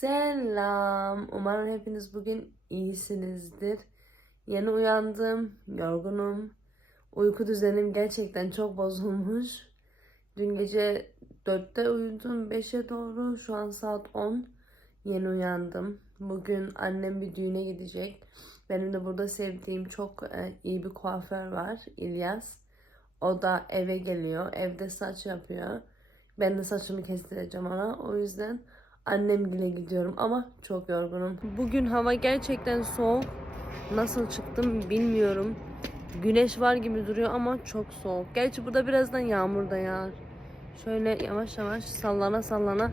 Selam. Umarım hepiniz bugün iyisinizdir. Yeni uyandım, yorgunum. Uyku düzenim gerçekten çok bozulmuş. Dün gece 4'te uyudum, 5'e doğru. Şu an saat 10. Yeni uyandım. Bugün annem bir düğüne gidecek. Benim de burada sevdiğim çok e, iyi bir kuaför var, İlyas. O da eve geliyor, evde saç yapıyor. Ben de saçımı kestireceğim ona. O yüzden annemgile gidiyorum ama çok yorgunum. Bugün hava gerçekten soğuk. Nasıl çıktım bilmiyorum. Güneş var gibi duruyor ama çok soğuk. Gerçi burada birazdan yağmur da yağar. Şöyle yavaş yavaş sallana sallana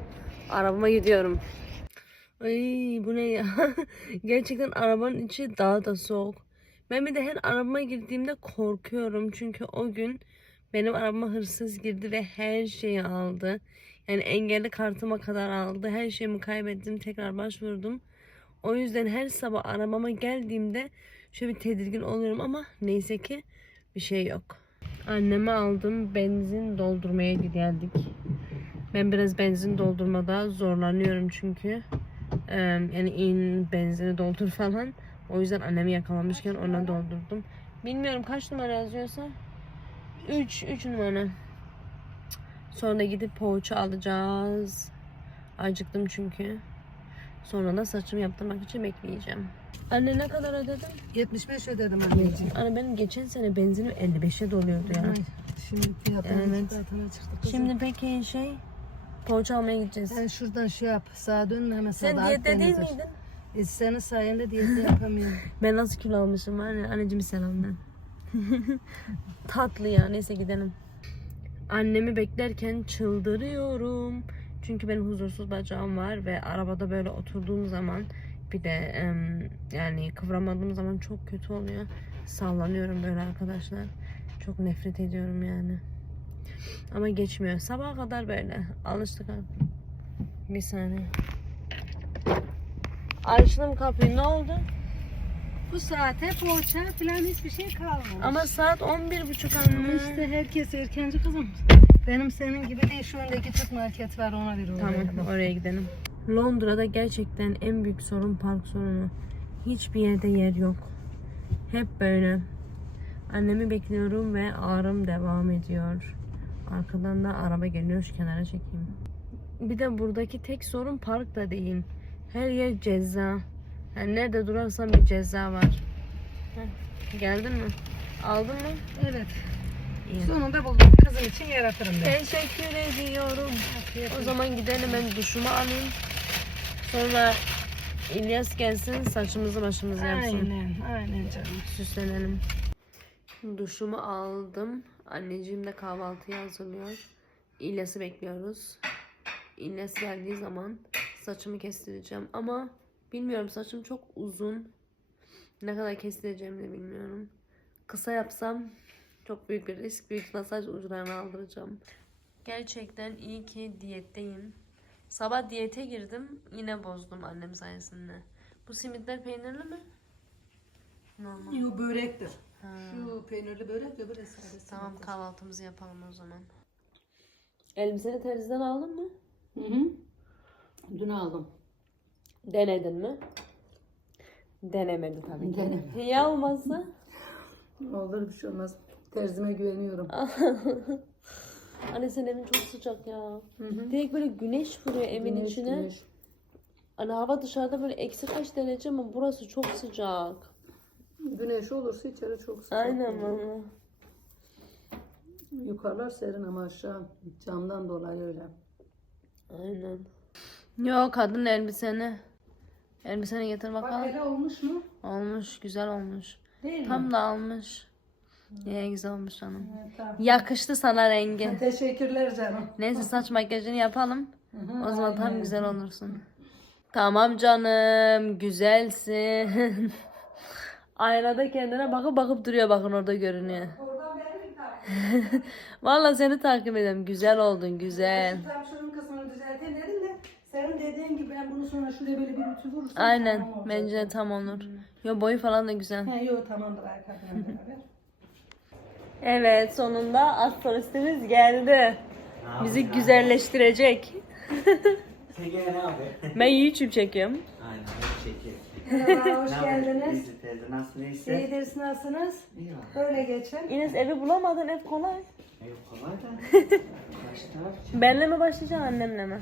arabama gidiyorum. Ay bu ne ya? Gerçekten arabanın içi daha da soğuk. Ben bir de her arabama girdiğimde korkuyorum. Çünkü o gün benim arabama hırsız girdi ve her şeyi aldı. Yani engelli kartıma kadar aldı. Her şeyimi kaybettim. Tekrar başvurdum. O yüzden her sabah arabama geldiğimde şöyle bir tedirgin oluyorum ama neyse ki bir şey yok. Anneme aldım. Benzin doldurmaya geldik. Ben biraz benzin doldurmada zorlanıyorum çünkü. Eee, yani in benzini doldur falan. O yüzden annemi yakalamışken ona doldurdum. Bilmiyorum kaç numara yazıyorsa. 3 3 numara. Sonra gidip poğaça alacağız. Acıktım çünkü. Sonra da saçımı yaptırmak için bekleyeceğim. Anne ne kadar ödedim? 75 ödedim anneciğim. Anne benim geçen sene benzinim 55'e doluyordu ya. Ay, Şimdi fiyatına Evet. çıktı. Şimdi peki şey poğaça almaya gideceğiz. Sen şuradan şey yap. Sağa dön hemen Sen sağda diyette değil miydin? E, senin sayende diyeti yapamıyorum. Ben nasıl kilo almışım ya. Anneciğim selamlar. Tatlı ya. Neyse gidelim. Annemi beklerken çıldırıyorum. Çünkü benim huzursuz bacağım var ve arabada böyle oturduğum zaman bir de yani kıvramadığım zaman çok kötü oluyor. Sallanıyorum böyle arkadaşlar. Çok nefret ediyorum yani. Ama geçmiyor. Sabaha kadar böyle. Alıştık artık. Bir saniye. Açtım kapıyı. Ne oldu? Bu saate poğaça falan hiçbir şey kalmamış. Ama saat 11.30 Ama anne. işte herkes erkenci kızım. Benim senin gibi değil. Şu öndeki Türk market var ona bir Tamam oraya gidelim. Londra'da gerçekten en büyük sorun park sorunu. Hiçbir yerde yer yok. Hep böyle. Annemi bekliyorum ve ağrım devam ediyor. Arkadan da araba geliyor şu kenara çekeyim. Bir de buradaki tek sorun park da değil. Her yer ceza. Yani nerede durarsan bir ceza var. Heh, geldin mi? Aldın mı? Evet. İyi. Sonunda buldum. Kızım için yaratırım ben. Teşekkür ediyorum. Afiyet O zaman gidelim ben duşumu alayım. Sonra İlyas gelsin saçımızı başımızı yapsın. Aynen, aynen canım. Süslenelim. Duşumu aldım. Anneciğim de kahvaltıyı hazırlıyor. İlyas'ı bekliyoruz. İlyas geldiği zaman saçımı kestireceğim. Ama bilmiyorum saçım çok uzun. Ne kadar kestireceğimi de bilmiyorum. Kısa yapsam çok büyük bir risk. Büyük ihtimalle saç uçlarını aldıracağım. Gerçekten iyi ki diyetteyim. Sabah diyete girdim. Yine bozdum annem sayesinde. Bu simitler peynirli mi? Normal. Yo börektir. Ha. Şu peynirli börek öbür esraresi. Tamam kahvaltımızı yapalım o zaman. Elbiseni terziden aldın mı? Hı hı. Dün aldım. Denedin mi? Denemedi tabii ki. Denemedim. Ya olmazsa? Olur bir şey olmaz. Terzime güveniyorum. Anne senin evin çok sıcak ya. Hı hı. Direkt böyle güneş vuruyor evin Güneş, içine. güneş. Hani hava dışarıda böyle eksi kaç derece ama burası çok sıcak. Güneş olursa içeri çok sıcak. Aynen olur. valla. Yukarılar serin ama aşağı camdan dolayı öyle. Aynen. Yok kadın elbiseni. Elbiseni getir Bak bakalım. hele olmuş mu? Olmuş güzel olmuş. Değil mi? Tam da almış. Ya güzel olmuş canım. Evet, tamam. Yakıştı sana rengi. Teşekkürler canım. Neyse saç makyajını yapalım. hı, O zaman tam aynen. güzel olursun. Tamam canım. Güzelsin. Aynada kendine bakıp bakıp duruyor bakın orada görünüyor. Oradan beni mi takip Vallahi seni takip ediyorum. Güzel oldun güzel. Senin dediğin gibi ben bunu sonra şuraya böyle bir ütü vurursam Aynen. tamam olacak. Bence de tam olur. Yo boyu falan da güzel. He yok tamamdır arkadan beraber. Evet sonunda astrolistimiz geldi. Bizi güzelleştirecek. Sen gene ne yapıyorsun? Ben YouTube çekiyorum. Aynen çekiyor. Merhaba, hoş Ne geldiniz. Teyze nasılsın iyisin? İyidir, nasılsınız? İyi var. Böyle geçin. Ines evi bulamadın ev kolay. Ev kolay da. Karşı taraf. Benle mi başlayacaksın annemle mi?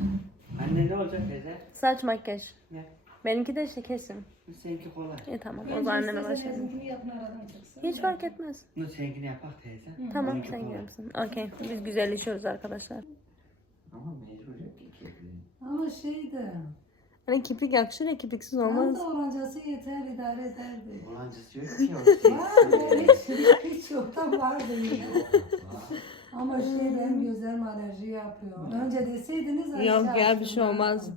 Anne ne olacak teyze? Saç makyaj. Ne? Benimki de işte kesim. Seninki kolay. İyi tamam o zaman anneme başlayalım. Hiç fark etmez. Bunu seninkini yapak teyze. Tamam sen kolay. gelirsin. Okey biz güzelleşiyoruz arkadaşlar. Ama mecbur yok ki kirliğin. Ama şeydi. Hani kiprik yakışır ya kipriksiz olmaz. Tam da orancası yeter idare ederdi. Ulancısı yok ki o Var şey. hiç, hiç yok da vardı yine. Ama şey benim gözlerim alerji yapıyor. Önce deseydiniz Yok ya bir şey olmaz.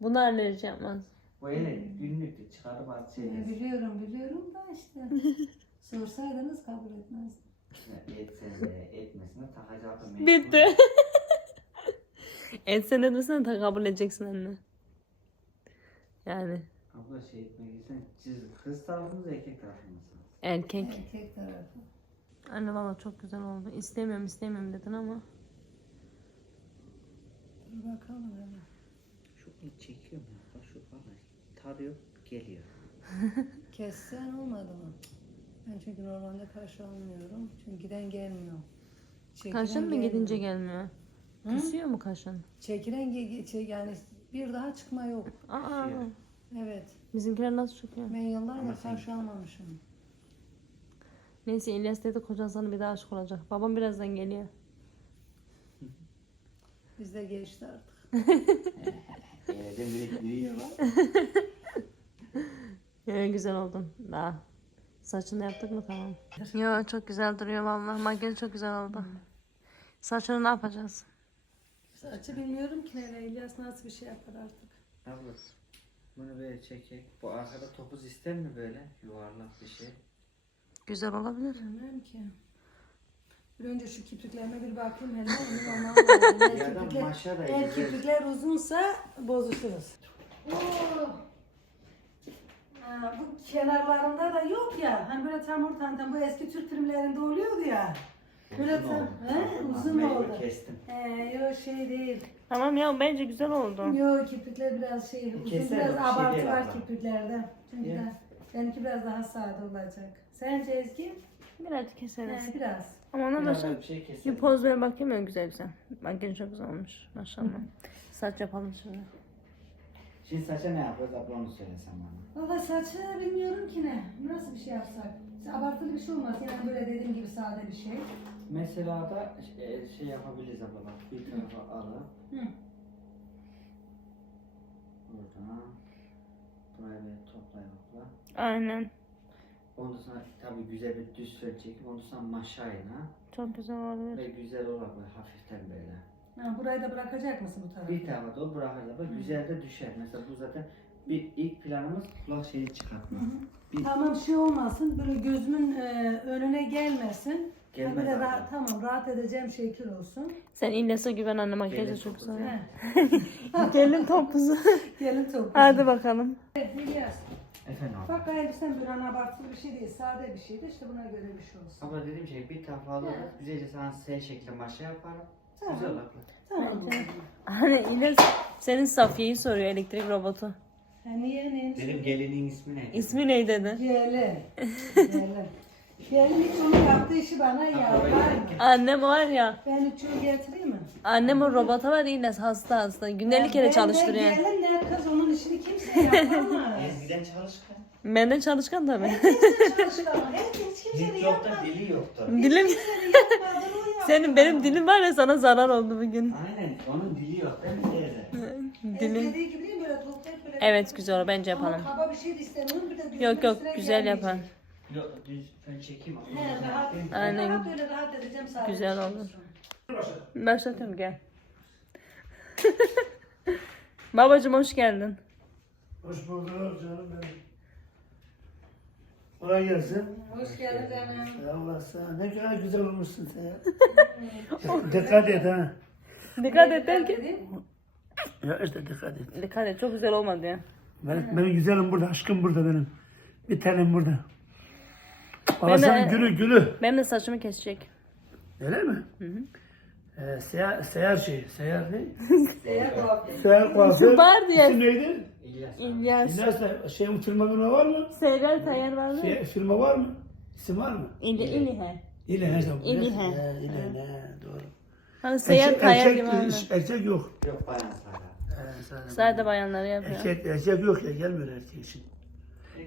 Bunu alerji yapmaz. Bu öyle günlük de çıkarıp at şey E, biliyorum biliyorum da işte. Sorsaydınız kabul etmezdim. Etsen de etmesin de takacaktım. Bitti. Etsen etmesen de kabul edeceksin anne. Yani Abla şey etmek için siz kız tarafınız erkek tarafınız. erkek. Erkek tarafı. Anne valla çok güzel oldu. İstemiyorum istemiyorum dedin ama. Dur bakalım hele. Şu et çekiyor mu? Bak şu vallahi tarıyor geliyor. Kessen olmadı mı? Ben çünkü normalde kaş almıyorum. Çünkü giden gelmiyor. Çekilen Kaşın mı gelmiyor. gidince gelmiyor? Küsüyor mu kaşın? Çekilen ge- şey, yani bir daha çıkma yok. Aa, Evet. bizimkiler nasıl çıkıyor? Ben yıllardır Ama kaş sen- almamışım. Neyse İlyas dedi kocan sana bir daha aşık olacak. Babam birazdan geliyor. Bizde geçti artık. Evde biriktiriyor bak. Ya güzel oldun. Daha. Saçını yaptık mı tamam. Yo çok güzel duruyor vallahi. Makyaj çok güzel oldu. Saçını ne yapacağız? Saçı bilmiyorum ki nereye İlyas nasıl bir şey yapar artık. Abla bunu böyle çekek. Bu arkada topuz ister mi böyle? Yuvarlak bir şey. Güzel olabilir. Bilmem ki. Bir önce şu kipriklerime bir bakayım hele. Emin olmam lazım. Eğer kiprikler, maşa da eğer güzel. kiprikler uzunsa bozuşuruz. Oo. Ha, bu kenarlarında da yok ya. Hani böyle tam ortadan bu eski Türk filmlerinde oluyordu ya. Böyle Uzun tam, oldu. he, Tamam, uzun mecbur oldu. kestim. He, yok şey değil. Tamam ya bence güzel oldu. Yok kiprikler biraz şey, uzun Keser, biraz bir şey abartı değil var abla. kipriklerden. Çünkü Ya. benimki biraz daha sade olacak. Sence Ezgi? Birazcık keseriz. He, biraz. Ama ona da Biraz şey, daha bir şey keselim. bir poz ver bakayım ya güzel güzel. Makyaj çok güzel olmuş. Maşallah. Saç yapalım şimdi. Şimdi saça ne yapıyoruz abla onu söylesen bana. Valla saçı bilmiyorum ki ne. Nasıl bir şey yapsak? Abartılı bir şey olmaz. Yani böyle dediğim gibi sade bir şey. Mesela da e, şey yapabiliriz abla bak bir tarafa alıp Hı. buradan buraya böyle toplayıp abla. Aynen. Ondan sonra tabii güzel bir düz fön çekip ondan sonra maşayla Çok güzel olabilir. ve güzel olur böyle hafiften böyle. Ha, burayı da bırakacak mısın bu tarafa? Bir tarafa doğru bırakırız abla güzel de düşer. Mesela bu zaten bir ilk planımız kulak şeyi çıkartma. Bir Tamam şey olmasın. Böyle gözümün e, önüne gelmesin. Gelmez böyle rahat, tamam rahat edeceğim şekil olsun. Sen İlyas'a güven anne makyajı Gelin çok topuzu. güzel. He. Gelin topuzu. Gelin topu. Hadi bakalım. Evet, İlyas. Efendim abla. Bak elbisen böyle hani abartılı bir şey değil. Sade bir şeydi. İşte buna göre bir şey olsun. Abla dediğim şey bir tarafa alırız. Güzelce sana S şekli maşa yaparım. Tamam. Güzel abla. Tamam. Hani İlyas senin Safiye'yi soruyor elektrik robotu. Ha, niye ne? Benim gelinin ismi ne? İsmi ne dedi? Gelin. Gelin. Gelin hiç onun yaptığı işi bana yalvar. Annem var ya. Ben üçünü getireyim mi? Annem o robota var İlyas hasta hasta. Günde 50 kere çalıştırıyor. Ben de gelin ne kız onun işini kimse yapamaz. Eskiden çalışkan. Benden çalışkan tabii. Kimse çalışamaz. Herkes kimse Hiç yok da dili yoktu. dilim yapmadı. o yaptı. senin benim dilim var ya sana zarar oldu bugün. Aynen onun dili yok değil mi teyze? Dilim. Dediği gibi değil mi? Böyle toplayıp böyle. Evet güzel bence Ama yapalım. kaba bir şey de istemiyorum. Bir de Yok yok güzel gelmeyecek. yapar. Yok düz fön çekeyim abla. He, rahat, Aynen. rahat böyle rahat edeceğim sadece. Güzel olur. Başlatıyorum gel. Babacım hoş geldin. Hoş bulduk canım benim. Kolay gelsin. Hoş geldin canım. Ya Allah sana ne kadar güzel olmuşsun sen ya. dikkat et ha. Dikkat et derken. Ya işte dikkat et. Dikkat et çok güzel olmadı ya. Benim, benim güzelim burada, aşkım burada benim. Bir tanem burada. Babasının gülü gülü. Benim de saçımı kesecek. Öyle mi? Ee, seyahat, seyahat şey, seyahat ne? Eğer kuaför. Seyahat kuaför. Var diye. İsim neydi? İlyas. İlyas. İlyas şey firma firma var mı? Seyrer Tayyar var mı? Şey, firma var mı? İsim var mı? İli, İlihe. İle her zaman. İle. He, İle, he, doğru. Hani Erkek, Tayyar erkek, gibi var mı? erkek yok. Yok bayan sadece- Sadece bayanları yapıyor. Erkek, erkek yok ya gelmiyor erkek için.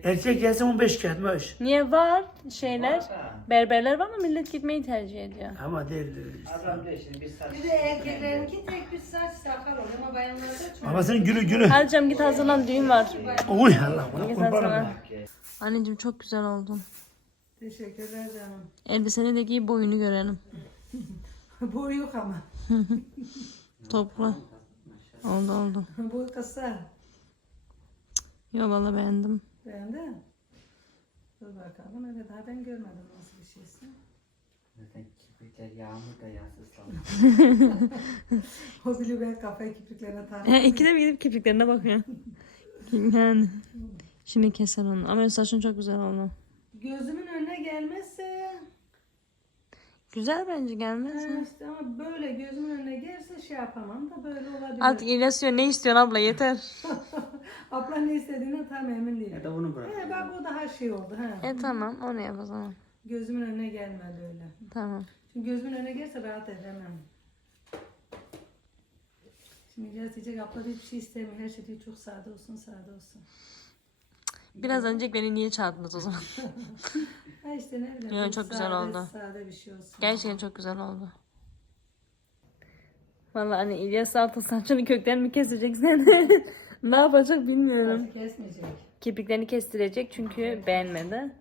Erkek gelse 15 kağıtmış. Niye var şeyler? Var. Berberler var ama millet gitmeyi tercih ediyor. Ama değil. Adam diyor şimdi biz saç. Bir de erkeklerinki tek bir saç sakal oluyor ama bayanlarda çok. Ama senin günü günü. Hadi canım git hazırlan düğün var. Oy Allah bana Git kurban hazırlan. olayım. Anneciğim çok güzel oldun. Teşekkürler canım. Elbiseni de giy boyunu görelim. Boy yok ama. Topla. Oldu oldu. Boy kısa. Yo valla beğendim. Beğendin? Dur bakalım. Evet daha ben görmedim nasıl bir şeyse. Zaten kibrikler yağmur da yaz ıslanmış. O bile ben kafa kirpiklerine He, taktım. ikide bir gidip kirpiklerine bakıyor. yani. Şimdi keser onu. Ama saçın çok güzel oldu. Gözümün önüne gelmezse Güzel bence gelmez mi? işte ama böyle gözümün önüne gelse şey yapamam da böyle olabilir. Artık İlyas diyor ne istiyorsun abla yeter. Abla ne istediğine tam emin Ya değilim. da bunu bırak. He bak o daha şey oldu ha. e tamam onu yap o zaman. Gözümün önüne gelmedi öyle. Tamam. Çünkü gözümün önüne gelse rahat edemem. Şimdi İlyas diyecek abla hiçbir şey istemiyor. Her şey diyor çok sade olsun sade olsun. Biraz önce beni niye çağırdınız o zaman? Ha işte ne bileyim. Yo, çok güzel sade, oldu. Sade bir şey olsun. Gerçekten çok güzel oldu. Vallahi hani İlyas artık saçını kökten mi keseceksin? ne yapacak bilmiyorum. Artık kesmeyecek. Kirpiklerini kestirecek çünkü beğenmedi.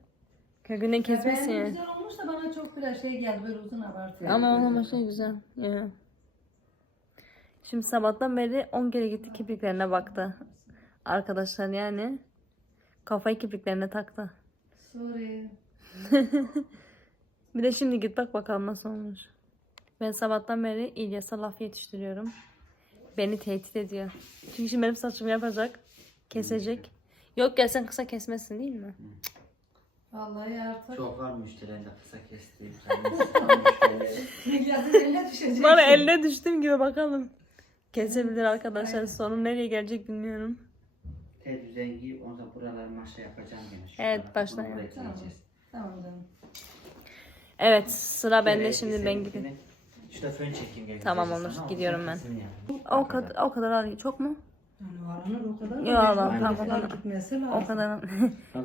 Kökünden kesmesin yani. güzel olmuş da bana çok biraz şey geldi böyle uzun abartı. Ama onun şey güzel. Ya. Şimdi sabahtan beri 10 kere gitti kirpiklerine baktı. Arkadaşlar yani. Kafayı kirpiklerine taktı. Sorry. Bir de şimdi git bak bakalım nasıl olmuş. Ben sabahtan beri İlyas'a laf yetiştiriyorum. Beni tehdit ediyor. Çünkü şimdi benim saçımı yapacak. Kesecek. Yok gel sen kısa kesmezsin değil mi? Vallahi artık. Çok var müşterilerinde kısa kestiğim. Eline düşecek. Bana eline düştüm gibi bakalım. Kesebilir arkadaşlar. Sonu nereye gelecek bilmiyorum. Tel düzengi ondan buraları maşa yapacağım gene. Evet, Bunu buraya yap. Tamam. ekleyeceğiz. Tamam canım. Evet sıra bende şimdi ben gideyim. Şurada fön çekeyim gel. Tamam, olur. sana, Gidiyorum ben. O kadar o kadar al çok mu? Yani varanır o kadar. Yok, Allah, tamam, bir tamam. gitmesi O lazım. kadar.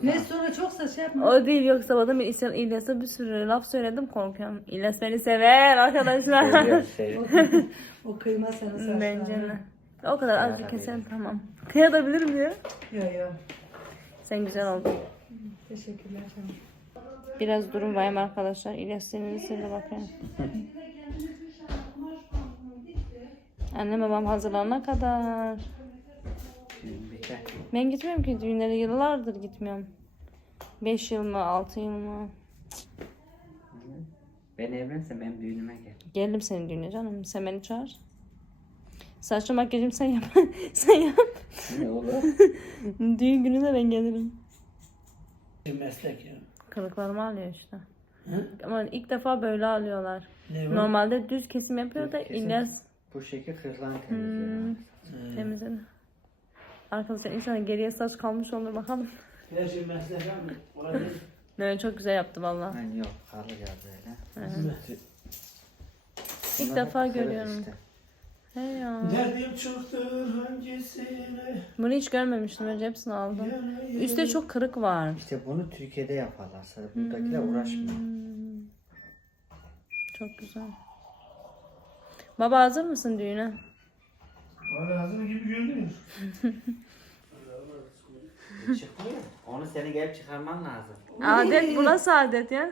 Ne sonra çoksa şey yapma. o değil yoksa bana bir İlyas- İlyas'a bir sürü laf söyledim korkuyorum. İlyas beni sever arkadaşlar. O kıyma sana saçlarına. Bence de. O kadar azıcık keselim tamam. Kıyabilirim diyor. Yok yok. Sen güzel oldun. Teşekkürler canım. Biraz durum var arkadaşlar. İlyas senin sırrına bakıyorum. Annem babam hazırlanana kadar. Ben gitmiyorum ki düğünlere yıllardır gitmiyorum. 5 yıl mı 6 yıl mı? Ben evlensem benim düğünüme gel. Geldim senin düğüne canım. Sen beni çağır. Saçlı makyajım sen yap. sen yap. Ne olur? Düğün günü de ben gelirim. Bir meslek ya. Kılıklarımı alıyor işte. Hı? Ama ilk defa böyle alıyorlar. Ne var? Normalde düz kesim yapıyor da Düz kesim. İlyas Bu şekil kırılan temizliyor. Ee, temizledi. Arkadaşlar inşallah geriye saç kalmış olur bakalım. Her şey meslek abi. Olabilir. Evet çok güzel yaptı valla. Yani yok karlı ya böyle. İlk Bunlar defa hep kırık görüyorum. işte. He ya. Derdim çoktur hangisine Bunu hiç görmemiştim. Önce hepsini aldım. Üstte çok kırık var. İşte bunu Türkiye'de yaparlar. Sadece buradakiler uğraşmıyor. Hmm. Çok güzel. Baba hazır mısın düğüne? Valla hazır gibi görünüyor. Çıkmıyor. Onu senin gelip çıkarman lazım. Adet bu nasıl adet ya?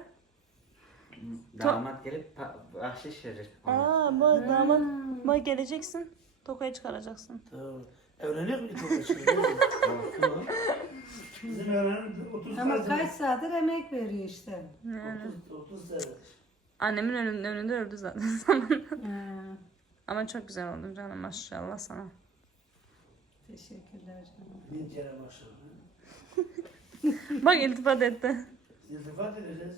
Damat gelip bahşiş verir. ona. Aa bu damat bak geleceksin. Tokayı çıkaracaksın. Tamam. Evlenir mi çok. Bizim evlenin 30 Ama kaç saattir emek veriyor işte. 30, 30 sene. Annemin önünde, önünde öldü zaten. Ha, Ama çok güzel oldu canım maşallah sana. teşekkürler canım. Bin kere maşallah. Bak iltifat etti. İltifat edeceğiz.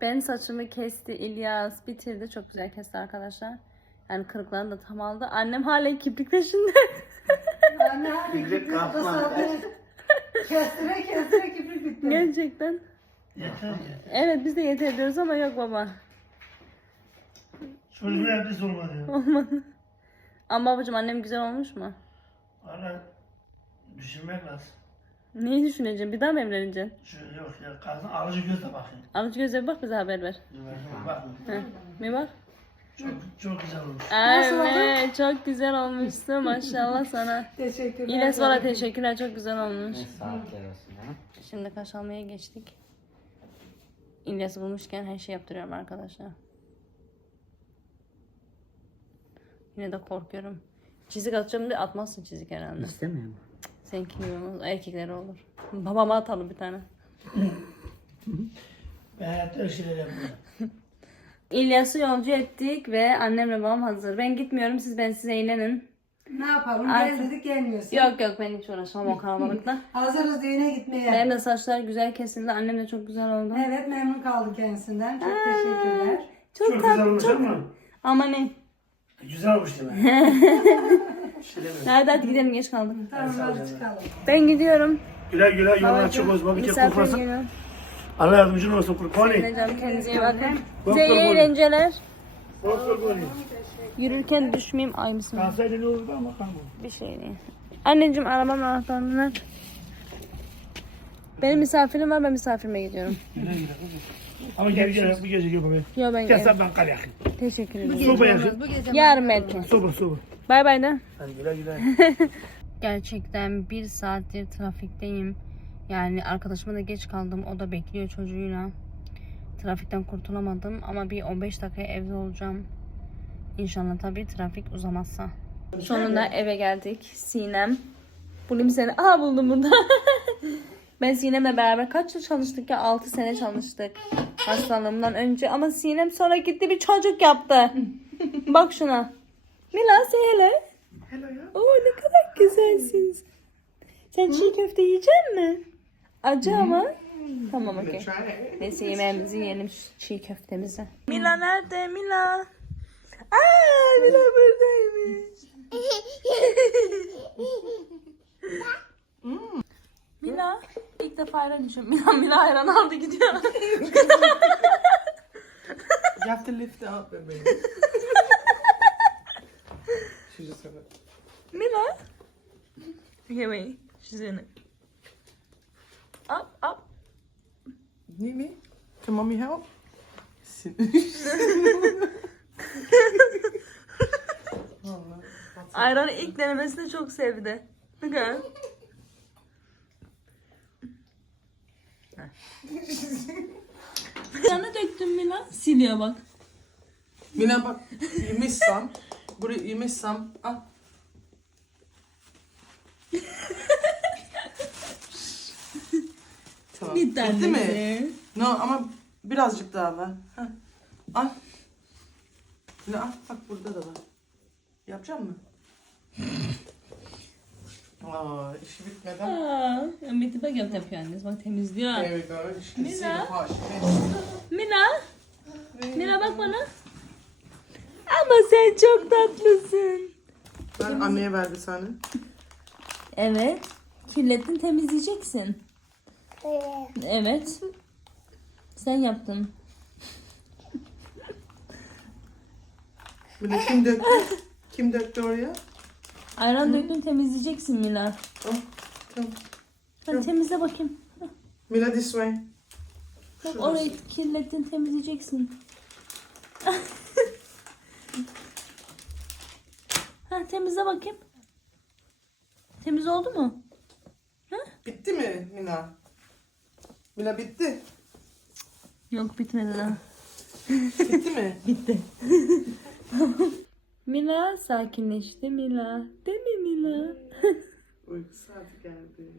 Ben saçımı kesti. İlyas bitirdi. Çok güzel kesti arkadaşlar. Yani kırıklarını da tam aldı. Annem hala kiprik peşinde. Anne hadi Kibrit kibrit kalkmaz. basaldı. Kestire kestire kibrit bitti. Gerçekten. Yeter ya. Evet biz de yeter diyoruz ama yok baba. Çocuğun elbise olmadı ya. Olmadı. Ama babacığım annem güzel olmuş mu? Valla düşünmek lazım. Neyi düşüneceksin? Bir daha mı evleneceksin? Şu yok ya kadın alıcı gözle bakayım. Alıcı gözle bir bak bize haber ver. Dur bakayım, Bak Heh, bir bak. Çok, çok güzel olmuş. Evet çok güzel olmuşsun maşallah sana. Teşekkürler. İlyas valla teşekkürler çok güzel olmuş. Ne saatler olsun ya. Şimdi kaş almaya geçtik. İlyas'ı bulmuşken her şey yaptırıyorum arkadaşlar. Yine de korkuyorum. Çizik atacağım diye atmazsın çizik herhalde. İstemiyorum. Sen kim olmaz? Erkeklere olur. Babama atalım bir tane. Ben hayatta öyle şeyler yapmıyorum. İlyas'ı yolcu ettik ve annemle babam hazır. Ben gitmiyorum siz ben size eğlenin. Ne yapalım? Artık- Gel dedik gelmiyorsun. Yok yok ben hiç uğraşamam o kalabalıkla. Hazırız düğüne gitmeye. Benim de saçlar güzel kesildi. Annem de çok güzel oldu. Evet memnun kaldım kendisinden. Çok teşekkürler. Çok, Çok güzel tatlı. olmuş ama. Ama ne? Güzel olmuş değil mi? Bir şey demiyorum. Hadi hadi gidelim geç kaldık. Tamam hadi çıkalım. Ben gidiyorum. Güle güle yolun açık olsun. Bir kez misafir kurtarsın. geliyor. Allah yardımcın olsun kurbanı. Anneciğim kendinize iyi bakın. Size iyi eğlenceler. Yürürken düşmeyeyim. Ay bismillah. Kalsaydı ne olurdu ama kalmadı. Bir şey değil. Anneciğim arabanın anahtarını ver. Benim misafirim var ben misafirime gidiyorum. Ama gel gel bu gece gel babaya. Yo ben Gel gel. sen ben kal yakın. Teşekkür ederim. Soba yakın. Yarın belki. Soba soba. Bay bay de. Hadi güle güle. Gerçekten bir saattir trafikteyim. Yani arkadaşıma da geç kaldım. O da bekliyor çocuğuyla. Trafikten kurtulamadım ama bir 15 dakikaya evde olacağım. İnşallah tabii trafik uzamazsa. Sonunda eve geldik. Sinem. Bulayım seni. Aha buldum burada. ben Sinem'le beraber kaç yıl çalıştık ya? 6 sene çalıştık. Hastalığımdan önce. Ama Sinem sonra gitti bir çocuk yaptı. Bak şuna. Mila say hello. Hello ya. Oo ne kadar güzelsiniz. Sen çiğ köfte yiyecek misin? Acı ama. Tamam okey. Neyse yemeğimizi yiyelim şu çiğ köftemizi. Mila nerede Mila? Aa Mila buradaymış. Mila ilk defa ayran içiyorum. Mila Mila ayran aldı gidiyor. You have to lift it up, baby. She's just gonna. Mila. Okay wait. She's in it. Up up. Need me? Can mommy help? Ayranı ilk denemesini çok sevdi. Bakın. Sana döktüm Mila. Siliyor bak. Mina, but you missed some. But tamam. Bir Bitti mi? tanesi. No ama birazcık daha var. Heh. Al. Mina al. Bak burada da var. Yapacak mısın? Aa, işi bitmeden. Aa, Mete bak yap yapıyor annesi. Bak temizliyor. You can see Mina? Mila. Mila bak bana. Ama sen çok tatlısın. Ben anneye ver bir tane. Evet. Kirlettin temizleyeceksin. Evet. Sen yaptın. De kim döktü? kim döktü oraya? Ayran döktün temizleyeceksin Mila. Tamam. Tamam. Hadi temizle bakayım. Mila this way. Bak Şurası. orayı kirlettin temizleyeceksin. ha temizle bakayım. Temiz oldu mu? Bitti mi Mina? Mina bitti. Yok bitmedi daha. Bitti mi? Bitti. Mila sakinleşti Mila. Değil mi Mila? Uyku saati geldi.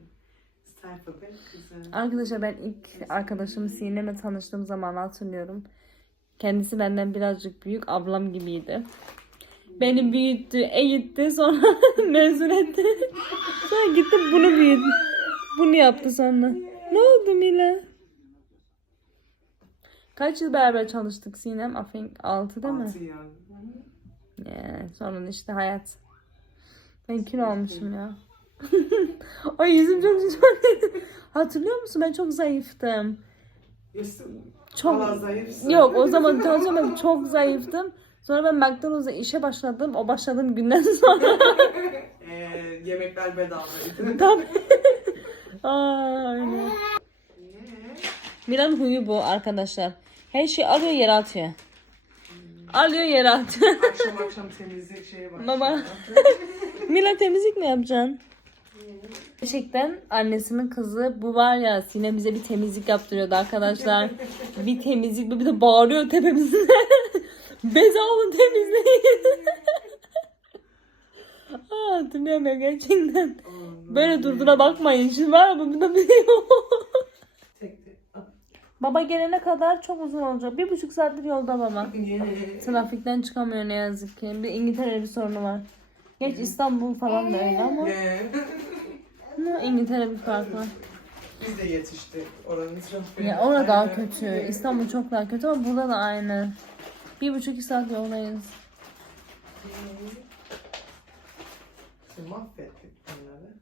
Sayfa ben kızım. Arkadaşlar ben ilk arkadaşım Sinem'le tanıştığım zaman hatırlıyorum. Kendisi benden birazcık büyük ablam gibiydi. Beni büyüttü, eğitti sonra mezun etti. Sonra gitti bunu büyüttü. Bunu yaptı sonra. Ne oldu Mila? Kaç yıl beraber çalıştık Sinem? I think 6 değil mi? Altı yani. Yeah, sonra işte hayat. Ben kilo olmuşum ya. Ay yüzüm çok çok. Hatırlıyor musun? Ben çok zayıftım. Çok. Yok o zaman ben çok zayıftım. Sonra ben McDonald's'a işe başladım. O başladığım günden sonra. Ee, yemekler bedavaydı. Tabii. Öyle. Miran huyu bu arkadaşlar. Her şeyi alıyor yere atıyor. Alıyor yere atıyor. akşam akşam temizlik şeyi var. Baba. Milan temizlik mi yapacaksın? Gerçekten annesinin kızı bu var ya Sine bize bir temizlik yaptırıyordu arkadaşlar. bir temizlik bir de bağırıyor tepemizde. Bez alın temizleyin. Aa, hatırlıyorum ya gerçekten. Böyle durduğuna bakmayın. Şimdi var mı? De bir Tekti. Baba gelene kadar çok uzun olacak. Bir buçuk saatlik yolda baba. Trafikten çıkamıyor ne yazık ki. Bir İngiltere'de bir sorunu var. Geç İstanbul falan da öyle ama. Ama İngiltere bir fark var. Biz de yetiştik. Oranın trafiği. Ya orada daha kötü. İstanbul çok daha kötü ama burada da aynı. Bir buçuk iki saat yoldayız. Şimdi mahvettik bunları.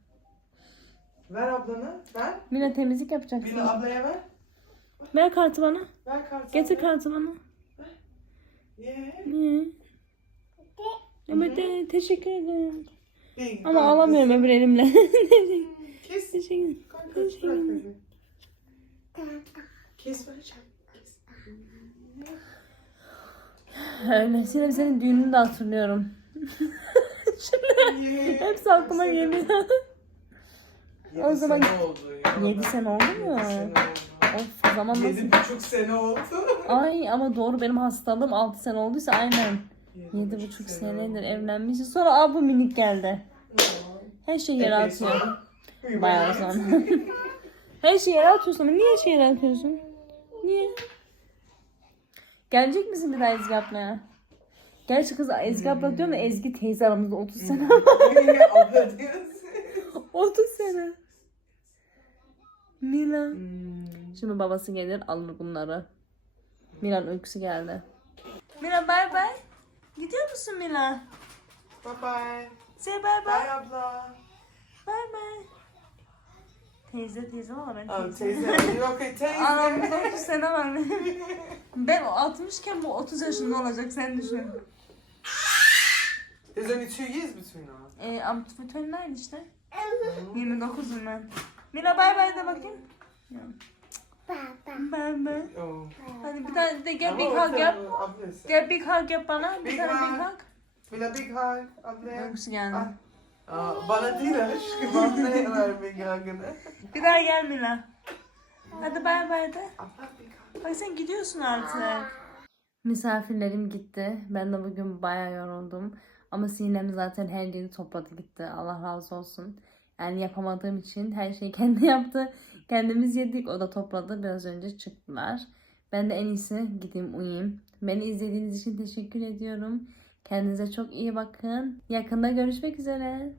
Ver ablana. Ver. Mina temizlik yapacaksın. Bir ablaya ver. Ver kartı bana. Ver kartı. Getir kartı bana. Yeah. Niye? Evet de, teşekkür ederim. Big Ama dog. alamıyorum öbür elimle. Kes. teşekkür kaç, bırak beni. Kes vereceğim. Kes. Öyle. Sinem senin düğününü de hatırlıyorum. Şimdi hepsi aklıma geliyor. O zaman- sene oldu ya. Yedi sene oldu mu? Yedi sene oldu. Of o zaman nasıl? Yedi buçuk sene oldu. Ay ama doğru benim hastalığım 6 sene olduysa aynen. Yedi buçuk senedir evlenmişiz. Sonra bu minik geldi. Her şeyi yere Epey atıyor. Bayağı sonra. Her şeyi yere atıyorsun ama niye her şeyi yere atıyorsun? Niye? Gelecek misin bir daha ablaya? Gerçi kız Ezgi abla diyorum da Ezgi teyze aramızda 30 sene. Yine abla diyorsun. 30 sene. Mila. Hmm. Şimdi babası gelir alır bunları. Milan uykusu geldi. Mila bay bay. Gidiyor musun Mila? Bye bye. Say bay bay. Bye abla. Bay bay. Teyze teyze ama ben Abi teyze. teyze. Yok teyze. Aramızda 30 sene var. ben o 60 iken bu 30 yaşında olacak sen düşün. There's only two years between us. Ee, am 29 işte. 29'um ben. Mila bay bay de bakayım. Bay bay. Oh. Hadi bir tane de gel Ama big o hug yap. tabii ablası. Gel big hug yap bana. Bir Big tane hug. big hug. Mila big hug. Ablaya. Uykusu geldi. Ah. Aa, bana değil aşkım. Ablaya ver big hug'ını. Bir daha gel Mila. Hadi bay bay de. Abla big hug. Bak sen gidiyorsun artık. Misafirlerim gitti. Ben de bugün bayağı yoruldum. Ama Sinem zaten her yeri topladı gitti. Allah razı olsun. Yani yapamadığım için her şeyi kendi yaptı. Kendimiz yedik. O da topladı. Biraz önce çıktılar. Ben de en iyisi gideyim uyuyayım. Beni izlediğiniz için teşekkür ediyorum. Kendinize çok iyi bakın. Yakında görüşmek üzere.